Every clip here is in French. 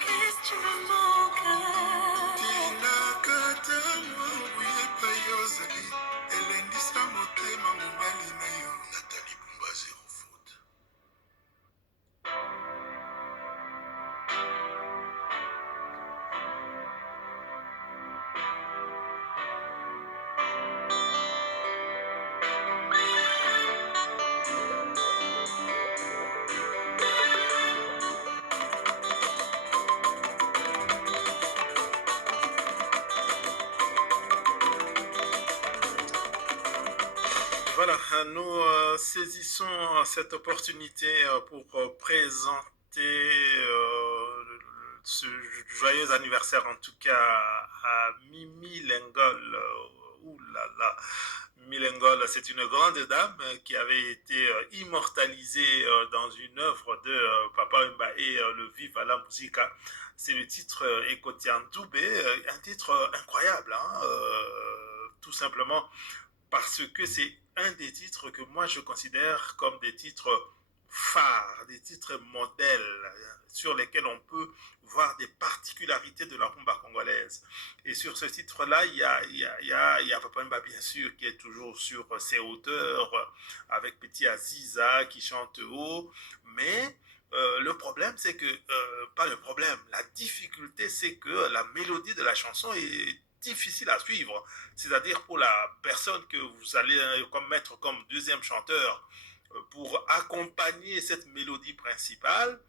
Qu'est-ce que tu me manques? Tina Katamwa, oui, Payozali, Elendisa Motema, Mobali Nayo, Nathalie Bumba, zéro faute. Voilà, nous saisissons cette opportunité pour présenter ce joyeux anniversaire en tout cas à Mimi Lengol. Ouh là là, Mimi Lengol, c'est une grande dame qui avait été immortalisée dans une œuvre de Papa Wemba et le Viva la Musica. C'est le titre Ekotian Doubé, un titre incroyable, hein, tout simplement parce que c'est un des titres que moi je considère comme des titres phares, des titres modèles sur lesquels on peut voir des particularités de la rumba congolaise. Et sur ce titre-là, il y a Papa Wemba, bien sûr, qui est toujours sur ses hauteurs, avec Petit Aziza qui chante haut, mais le problème, c'est que, pas le problème, la difficulté, c'est que la mélodie de la chanson est difficile à suivre. C'est-à-dire pour la personne que vous allez mettre comme deuxième chanteur pour accompagner cette mélodie principale,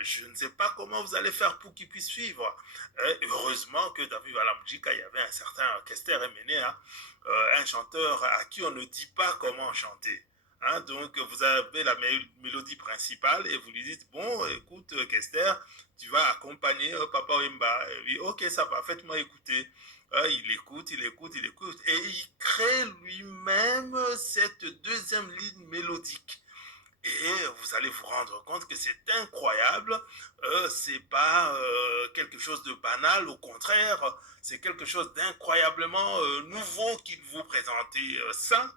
je ne sais pas comment vous allez faire pour qu'il puisse suivre. Heureusement que dans Viva la Musica, il y avait un certain Kester Emenea, un chanteur à qui on ne dit pas comment chanter. Hein, donc vous avez la mélodie principale et vous lui dites, bon, écoute Kester, tu vas accompagner Papa Wemba. Et lui, ok, ça va, faites-moi écouter. Il écoute, il écoute, il écoute. Et il crée lui-même cette deuxième ligne mélodique. Et vous allez vous rendre compte que c'est incroyable. C'est pas quelque chose de banal, au contraire, c'est quelque chose d'incroyablement nouveau qu'il vous présente. Et ça,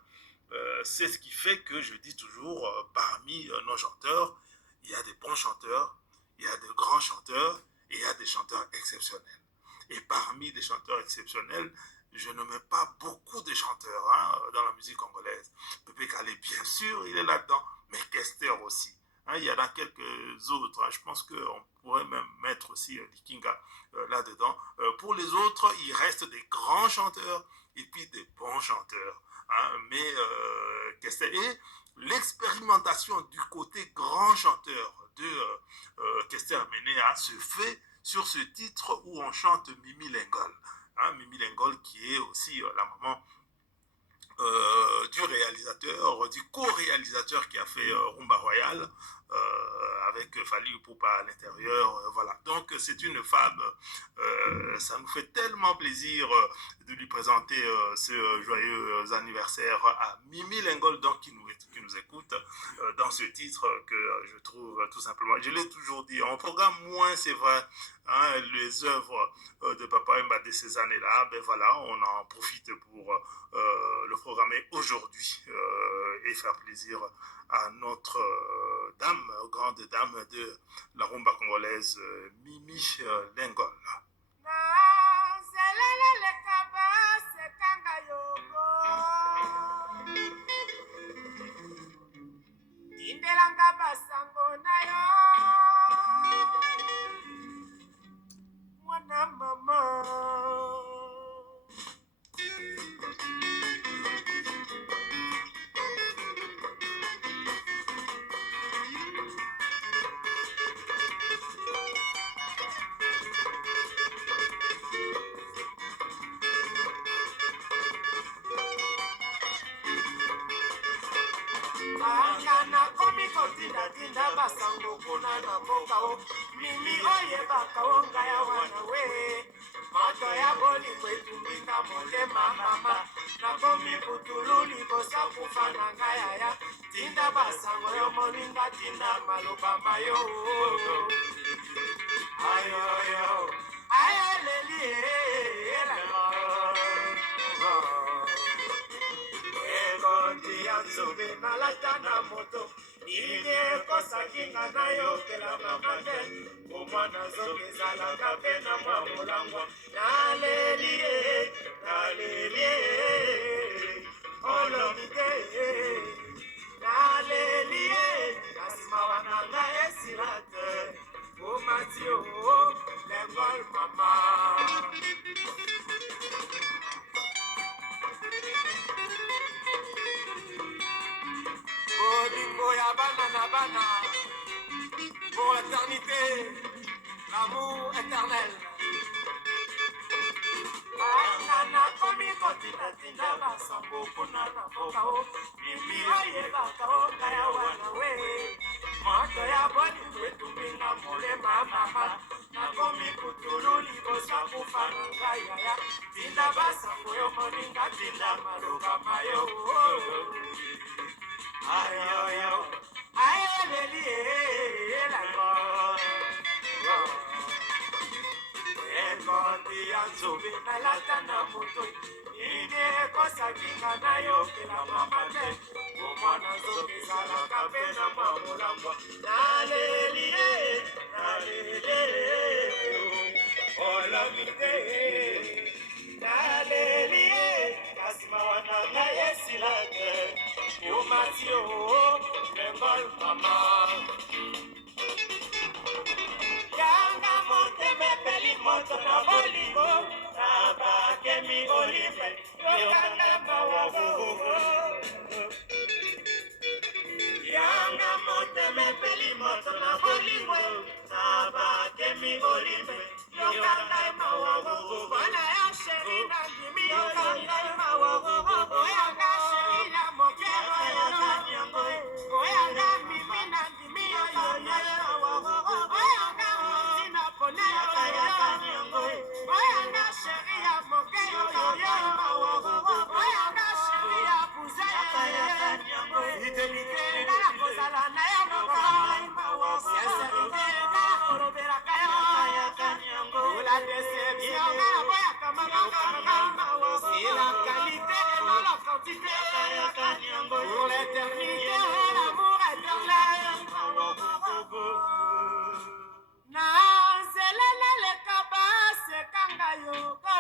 c'est ce qui fait que je dis toujours, parmi nos chanteurs, il y a des bons chanteurs, il y a de grands chanteurs et il y a des chanteurs exceptionnels. Et parmi les chanteurs exceptionnels, je ne mets pas beaucoup de chanteurs dans la musique congolaise. Pepe Kale, bien sûr, il est là-dedans, mais Kester aussi. Il y en a quelques autres. Je pense qu'on pourrait même mettre aussi Likinga là-dedans. Pour les autres, il reste des grands chanteurs et puis des bons chanteurs. Mais Kester, et l'expérimentation du côté grand chanteur de Kester Menea se fait sur ce titre où on chante Mimi Lengol. Mimi Lengol qui est aussi la maman du réalisateur, du co-réalisateur qui a fait Rumba Royale avec Fali Ipupa à l'intérieur. Voilà. Donc c'est une femme, ça nous fait tellement plaisir de lui présenter ce joyeux anniversaire à Mimi Lengol, donc, qui nous écoute dans ce titre que je trouve tout simplement, je l'ai toujours dit, on programme moins, c'est vrai, les œuvres de Papa Wemba de ces années-là, ben voilà, on en profite pour le programmer aujourd'hui et faire plaisir à notre dame, grande dame de la rumba congolaise, Mimi Lengol. Indelanga basango na yo mwana mama tinda basango kuna na mboka o mimi oyebaka o ngai ya wana we moto ya bolingo etumbika motema mama nakomi putulu libosa kufa na ngai yaya tinda basango yo moninga tinda maloba mayo ayoyo ayeleli elelo ekoti ya nzobe nalata na moto nini ekosaki nga nayokela mama te omwana nzoka ezalaka mpe na mwa molangwa naleli ye olobi te naleli ye kasi mawa na ngai esila te omati oo lekol mama bolingo ya bana na bana pour l'éternité l'amour éternel anga nakomi kotindatinda basango kuna na mboka o mimi oyebaka o ngai wana we moto ya bolingo etumbinga molema mama nakomi putulu liboso kufa na ngai yaya tinda basango yo moninga tinda maloba mayo ayoyo ayeleli elango ekoti ya nzobe nalata na moto ine ekosakinga nayokela mama te omwana nzobe ezalaka mpe na mwa molangwa naleli olobi te naleli kasi mawa na ngai esila te omati oo lengol mama yanga motema epeli moto na bolingo na bakemi olive yokanga mawago yanga motema epeli moto na bolingo na bakemi olive yokanga mawago bana ya sheri na ndimi yokanga mawago oyanga sheri na mokero oyanga nyango oyanga mimi na ndimi yokanga mawago oyanga motina pona oyanga nyango oyanga sheri ya mokero oyanga mawago oyanga sheri ya buze oyanga nyango itelike na kozala na ya mawago sincérité na koroberaka oyanga nyango la déception na boyaka mawago c'est la qualité et non la quantité pour l'éternité l'amour éternel na nzela naleka basekanga yoko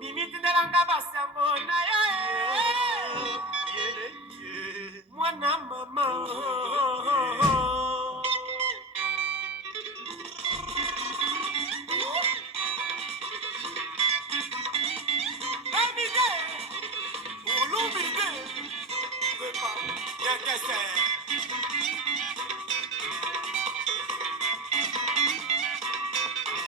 mimi tindelanga basango na yo mwana mama Ulumide, Pepa, Yakese.